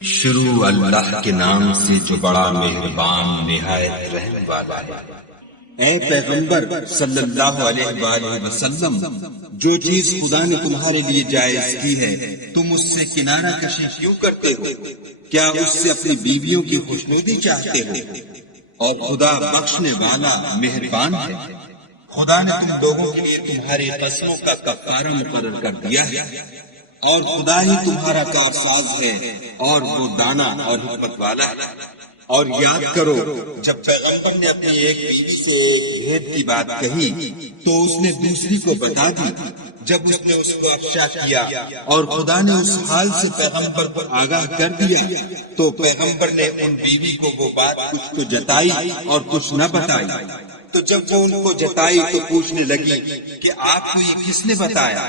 شروع اللہ کے نام سے جو بڑا مہربان نہایت رحم والا ہے۔ اے پیغمبر صلی اللہ علیہ وآلہ وسلم، جو چیز خدا نے تمہارے لیے جائز کی ہے تم اس سے کنارہ کشی کیوں کرتے ہو؟ کیا اس سے اپنی بیویوں کی خوشنودی چاہتے ہو؟ اور خدا بخشنے والا مہربان ہے۔ خدا نے تم لوگوں کے لیے تمہاری قسموں کا کفارہ مقرر کر دیا ہے، اور خدا ہی تمہارا کارساز ہے، اور وہ دانا اور حکمت والا ہے۔ اور یاد کرو جب پیغمبر نے اپنی ایک بیوی سے ایک بھید کی بات کہی تو اس نے دوسری کو بتا دی۔ جب اس نے اس کو افشا کیا اور خدا نے اس حال سے پیغمبر کو آگاہ کر دیا تو پیغمبر نے ان بیوی کو وہ بات کچھ تو جتائی اور کچھ نہ بتائی۔ تو جب وہ ان کو جتائی تو پوچھنے لگی کہ آپ کو یہ کس نے بتایا؟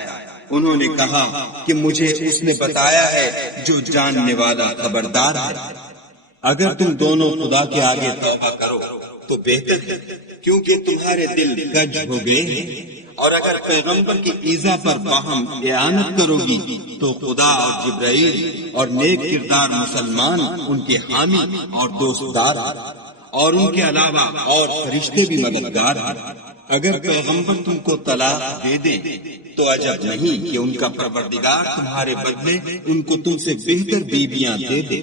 انہوں نے کہا کہ مجھے اس نے بتایا ہے جو جاننے والا خبردار ہے۔ اگر تم دونوں خدا کے آگے توبہ کرو تو بہتر ہے، کیونکہ تمہارے دل گج ہو گئے ہیں۔ اور اگر پیغمبر کی ایذا پر باہم اعانت کرو گی تو خدا اور جبرائیل اور نیک کردار مسلمان ان کے حامی اور دوستدار ہیں، اور ان کے علاوہ اور فرشتے بھی مددگار ہیں۔ اگر پیغمبر تم کو طلاق دے دے تو عجب نہیں کہ ان کا پروردگار تمہارے بدلے ان کو تم سے بہتر بیویاں دے دے۔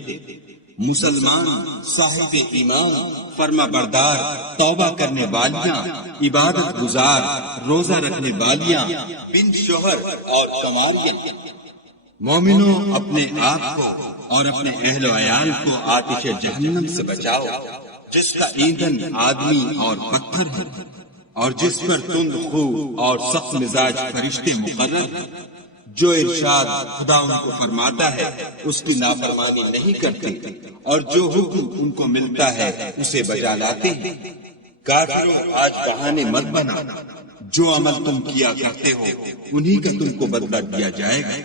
مسلمان، صاحب ایمان، فرما بردار، توبہ کرنے والیاں، عبادت گزار، روزہ رکھنے والیاں، بن شوہر اور کنواریاں۔ مومنوں، اپنے آپ کو اور اپنے اہل و عیال کو آتش جہنم سے بچاؤ، جس کا ایندھن آدمی اور پتھر ہے، اور جس پر تند خو اور سخت مزاج فرشتے مقرر ہیں۔ جو ارشاد خدا ان کو فرماتا ہے اس کی نافرمانی نہیں کرتے، اور جو حکم ان کو ملتا ہے اسے بجا لاتے ہیں۔ کافروں، آج بہانے مت بنا، جو عمل تم کیا کرتے ہو انہی کا تم کو بدلہ دیا جائے گا۔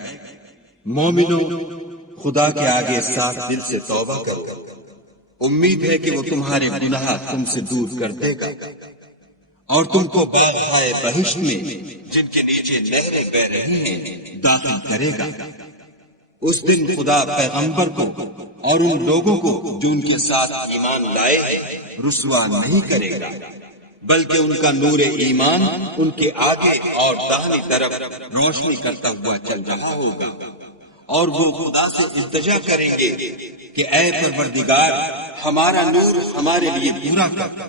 مومنوں، خدا کے آگے صاف دل سے توبہ کرو، امید ہے کہ وہ تمہارے گناہ تم سے دور کر دے گا، اور تم کو باغ بہشت میں جن کے نیچے نہریں بہ رہی ہیں داخل کرے گا۔ اس دن خدا پیغمبر کو اور ان لوگوں کو جو ان کے ساتھ ایمان لائے ہیں رسوا نہیں کرے گا، بلکہ ان کا نور ایمان ان کے آگے اور داہنی طرف روشنی کرتا ہوا چل رہا ہوگا، اور وہ خدا سے التجا کریں گے کہ اے پروردگار، ہمارا نور ہمارے لیے پورا کر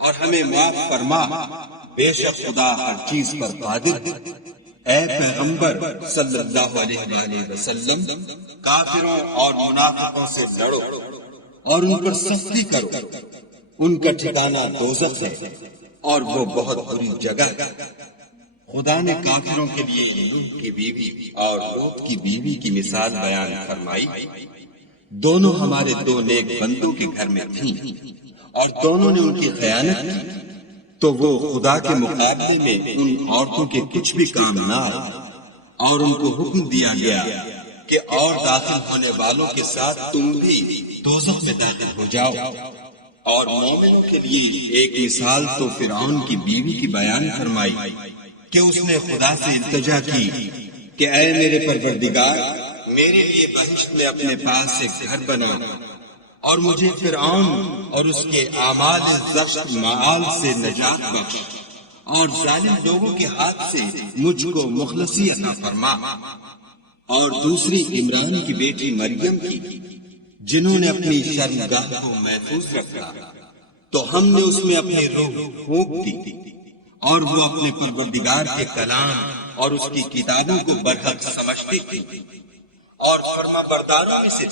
اور ہمیں معاف فرما، بے شک خدا ہر چیز پر قادر ہے۔ اے پیغمبر صلی اللہ علیہ وآلہ وسلم، کافروں اور منافقوں سے لڑو اور ان پر سختی کرو، ان کا ٹھکانہ دوزخ ہے اور وہ بہت بری جگہ ہے۔ خدا نے کافروں کے لیے نوح کی بیوی اور لوط کی بیوی کی مثال بیان فرمائی۔ دونوں ہمارے دو نیک بندوں کے گھر میں تھیں، اور دونوں نے ان کی خیانت کی، تو وہ خدا کے مقابلے میں ان عورتوں کے کچھ بھی کام نہ آئے، اور ان کو حکم دیا گیا کہ اور داخل ہونے والوں کے ساتھ تم بھی دوزخ میں داخل ہو جاؤ۔ اور مومنوں کے لیے ایک مثال تو فرعون کی بیوی کی بیان فرمائی کہ اس نے خدا سے التجا کی کہ اے میرے پروردگار، میرے لیے بہشت میں اپنے پاس ایک گھر بنا، اور مجھے فرعون اور اس کے اعمال زشت معال سے نجات بخش، اور ظالم لوگوں کے ہاتھ سے مجھ کو مخلصی عطا فرما۔ اور دوسری عمران کی بیٹی مریم کی، جنہوں نے اپنی شرمگاہ کو محفوظ رکھا تو ہم نے اس میں اپنی روح پھونک دی، اور وہ اپنے پروردگار کے کلام اور اس کی کتابوں کو برحق سمجھتی تھی، اور فرما برداروں میں سے